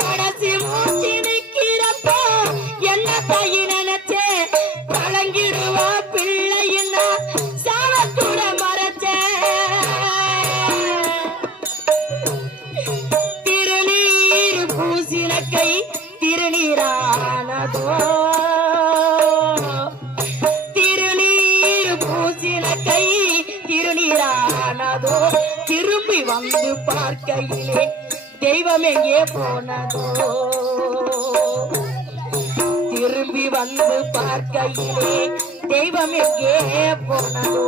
கடைசி மூச்சு நிக்கிறப்போ என்ன தாயி நினைச்சே கலங்கிடுவா பிள்ளைன்னா சாவக்கூட மறைச்சேன் திருநீர் பூசின கை திருநீரானதோ திருநீர் பூசின கை திருநீரானதோ திரும்பி வந்து பார்க்கையிலே தெய்வம் எங்கே போனதோ திரும்பி வந்து பார்க்கையிலே தெய்வம் எங்கே போனதோ